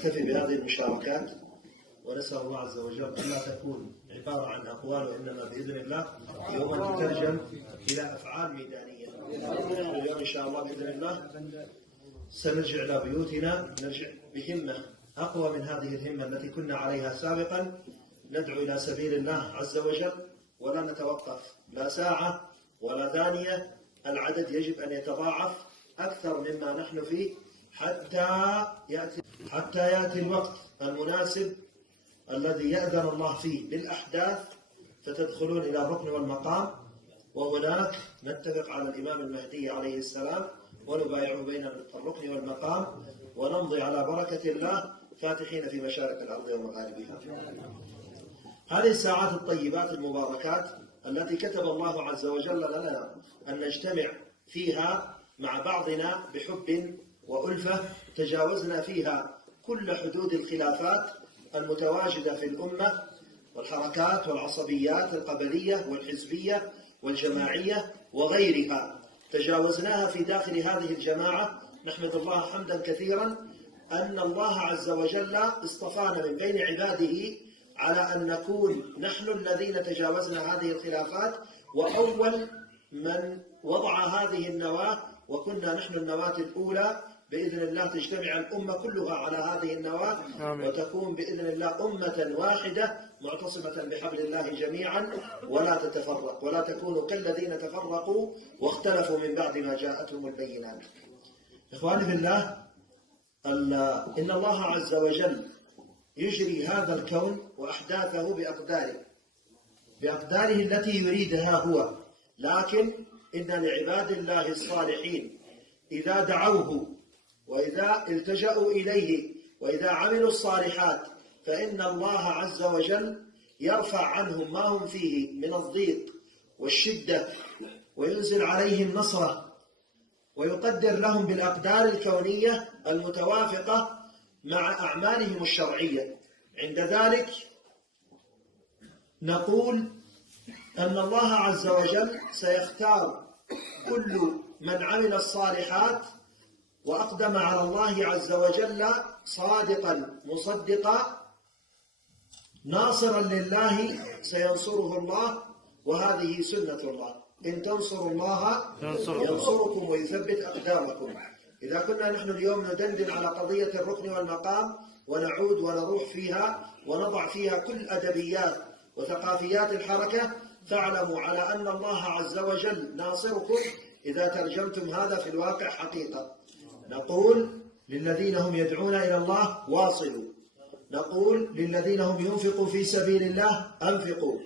نكتفي بهذه المشاركات، ونسأل الله عز وجل أن لا تكون عبارة عن أقوال، وإنما بإذن الله يوما تترجم إلى أفعال ميدانية. اليوم إن شاء الله بإذن الله سنرجع إلى بيوتنا، نرجع بهمة أقوى من هذه الهمة التي كنا عليها سابقا، ندعو إلى سبيل الله عز وجل ولا نتوقف لا ساعة ولا ثانية. العدد يجب أن يتضاعف أكثر مما نحن فيه حتى يأتي الوقت المناسب الذي يأذن الله فيه بالأحداث، فتدخلون إلى الركن والمقام، وهناك نتفق على الإمام المهدي عليه السلام ونبايع بين الركن والمقام، ونمضي على بركة الله فاتحين في مشارق الأرض ومغاربها. هذه الساعات الطيبات المباركات التي كتب الله عز وجل لنا أن نجتمع فيها مع بعضنا بحب وألفة، تجاوزنا فيها كل حدود الخلافات المتواجدة في الأمة والحركات والعصبيات القبلية والحزبية والجماعية وغيرها، تجاوزناها في داخل هذه الجماعة. نحمد الله حمدا كثيرا أن الله عز وجل اصطفانا من بين عباده على أن نكون نحن الذين تجاوزنا هذه الخلافات، وأول من وضع هذه النواة، وكنا نحن النواة الأولى. بإذن الله تجتمع الأمة كلها على هذه النواة، وتكون بإذن الله أمة واحدة معتصمة بحبل الله جميعا، ولا تتفرق ولا تكونوا كالذين تفرقوا واختلفوا من بعد ما جاءتهم البينات. إخواني في الله، إن الله عز وجل يجري هذا الكون وأحداثه بأقداره التي يريدها هو، لكن إن لعباد الله الصالحين إذا دعوه وإذا التجأوا إليه وإذا عملوا الصالحات فإن الله عز وجل يرفع عنهم ما هم فيه من الضيق والشدة، وينزل عليهم نصره، ويقدر لهم بالأقدار الكونية المتوافقة مع أعمالهم الشرعية. عند ذلك نقول أن الله عز وجل سيختار كل من عمل الصالحات وأقدم على الله عز وجل صادقا مصدقا ناصرا لله، سينصره الله، وهذه سنة الله. إن تنصروا الله ينصركم ويثبت أقدامكم. إذا كنا نحن اليوم ندندن على قضية الركن والمقام ونعود ونروح فيها ونضع فيها كل أدبيات وثقافيات الحركة، فاعلموا على أن الله عز وجل ناصركم إذا ترجمتم هذا في الواقع حقيقة. نقول للذين هم يدعون إلى الله واصلوا، نقول للذين هم ينفقوا في سبيل الله أنفقوا،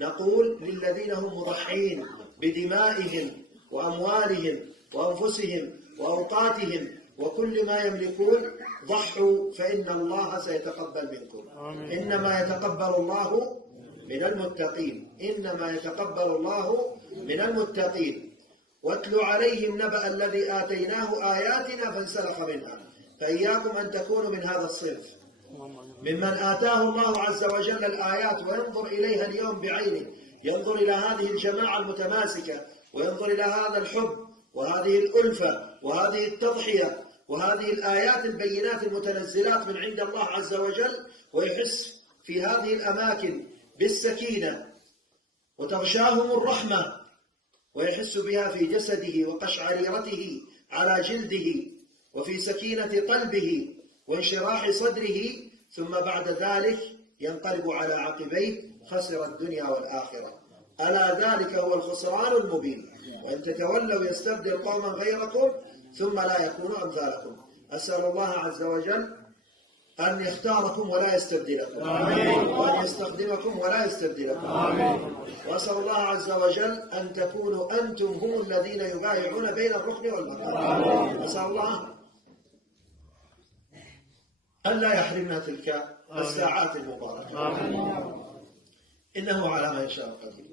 نقول للذين هم مضحين بدمائهم وأموالهم وأنفسهم وأوقاتهم وكل ما يملكون، ضحوا فإن الله سيتقبل منكم. إنما يتقبل الله من المتقين، إنما يتقبل الله من المتقين. واتل عليهم نبأ الذي آتيناه آياتنا فانسلخ منها، فإياكم أن تكونوا من هذا الصنف، ممن آتاه الله عز وجل الآيات وينظر إليها اليوم بعينه، ينظر إلى هذه الجماعة المتماسكة، وينظر إلى هذا الحب وهذه الألفة وهذه التضحية وهذه الآيات البينات المتنزلات من عند الله عز وجل، ويحس في هذه الأماكن بالسكينة وتغشاهم الرحمة، ويحس بها في جسده وقشعريرته على جلده وفي سكينة قلبه وانشراح صدره، ثم بعد ذلك ينقلب على عقبيه خسر الدنيا والآخرة. ألا ذلك هو الخسران المبين. وإن تتولوا يستبدل قوما غيركم ثم لا يكونوا أمثالكم. أسأل الله عز وجل أن يختاركم ولا يستبدلكم، وأن يستخدمكم ولا يستبدلكم. وأسأل الله عز وجل أن تكونوا أنتم هم الذين يبايعون بين الركن والمقام. أسأل الله أن لا يحرمنا تلك الساعات المباركة، إنه على ما يشاء قدير.